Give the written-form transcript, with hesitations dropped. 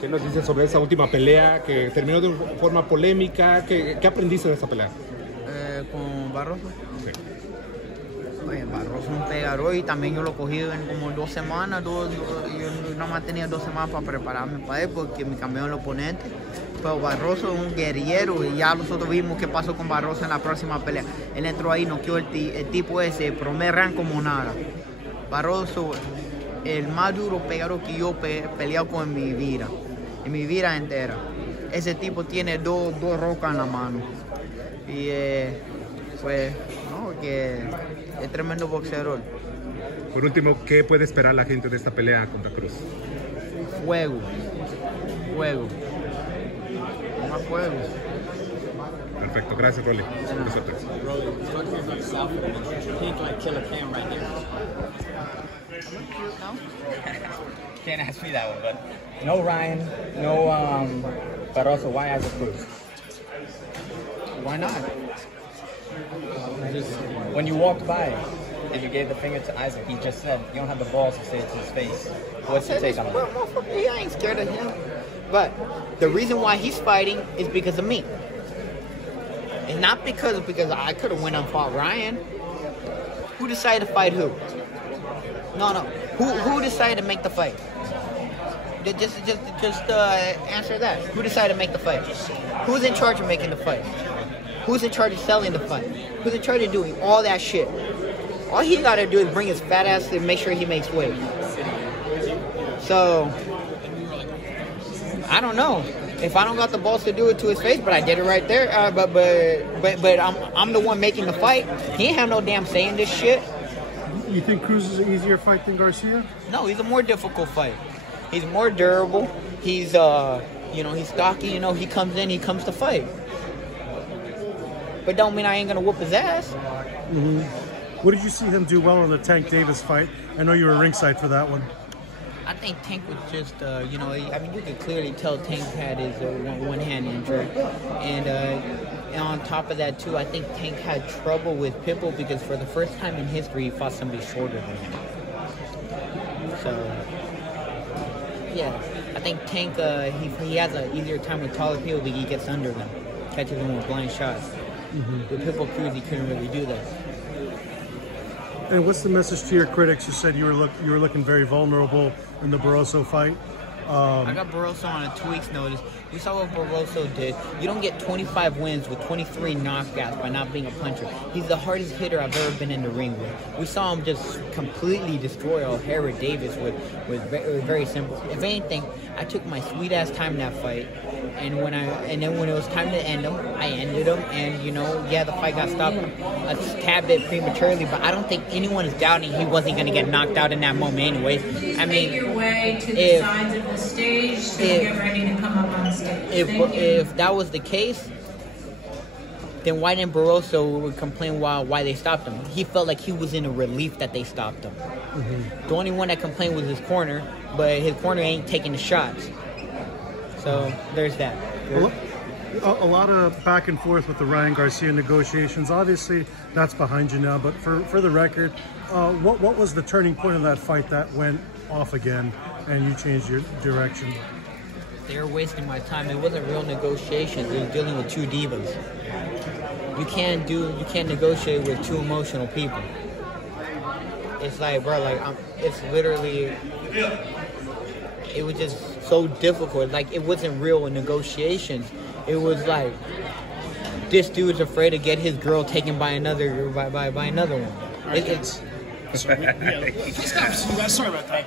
¿Qué nos dices sobre esa última pelea que terminó de forma polémica? ¿Qué aprendiste de esa pelea? Con Barroso. Sí. Oye, Barroso un pegador y también yo lo cogí en como 2 semanas. Yo nada más tenía 2 semanas para prepararme para él porque me cambió el oponente. Pero Barroso es un guerrillero y ya nosotros vimos qué pasó con Barroso en la próxima pelea. Él entró ahí, noqueó el tipo ese, pero me ran como nada. Barroso, el más duro pegador que yo he peleado con en mi vida entera. Ese tipo tiene dos rocas en la mano. Y pues, no, que es tremendo boxeador. Por último, ¿qué puede esperar la gente de esta pelea contra Cruz? Fuego. Más fuego. Perfecto, gracias, Rolly. Can't ask me that one, but no Ryan, no Barroso. Why Isaac Cruz? Why not? Just when you walked by and you gave the finger to Isaac, he just said you don't have the balls to say it to his face. What's your take on that? I ain't scared of him. But the reason why he's fighting is because of me. And not because I could have went and fought Ryan. Who decided to fight who? No. Who decided to make the fight? Just answer that. Who decided to make the fight? Who's in charge of making the fight? Who's in charge of selling the fight? Who's in charge of doing all that shit? All he gotta do is bring his fat ass and make sure he makes weight. So, I don't know if I don't got the balls to do it to his face, but I did it right there. But I'm the one making the fight. He ain't have no damn say in this shit. You think Cruz is an easier fight than Garcia? No, he's a more difficult fight. He's more durable. He's he's stocky. He comes in, he comes to fight. But don't mean I ain't gonna whoop his ass. Mm-hmm. What did you see him do well in the Tank Davis fight? I know you were ringside for that one. I think Tank was just, you could clearly tell Tank had his one-hand injury. And on top of that, too, I think Tank had trouble with Pitbull because for the first time in history, he fought somebody shorter than him. So, yeah, I think Tank, he has an easier time with taller people because he gets under them, catches them with blind shots. Mm-hmm. With Pitbull Cruz, he couldn't really do that. And what's the message to your critics? You said you were looking very vulnerable in the Barroso fight. I got Barroso on a 2 weeks notice. We saw what Barroso did. You don't get 25 wins with 23 knockouts by not being a puncher. He's the hardest hitter I've ever been in the ring with. We saw him just completely destroy O'Hara Davis with very simple. If anything, I took my sweet ass time in that fight. And then when it was time to end him, I ended him. And the fight got stopped a tad bit prematurely. But I don't think anyone is doubting he wasn't going to get knocked out in that moment anyway. I mean, make your way to the sides of the stage so get ready to come up on stage. If that was the case, then why didn't Barroso complain why they stopped him? He felt like he was in a relief that they stopped him. Mm-hmm. The only one that complained was his corner, but his corner ain't taking the shots. So there's that. A lot of back and forth with the Ryan Garcia negotiations. Obviously, that's behind you now. But for the record, what was the turning point of that fight that went off again and you changed your direction? They were wasting my time. It wasn't real negotiations. They were dealing with two divas. You can't negotiate with two emotional people. It's like, bro, it's literally, it was just so difficult. Like, it wasn't real in It was like, this dude's afraid to get his girl taken by another one. Sorry about that.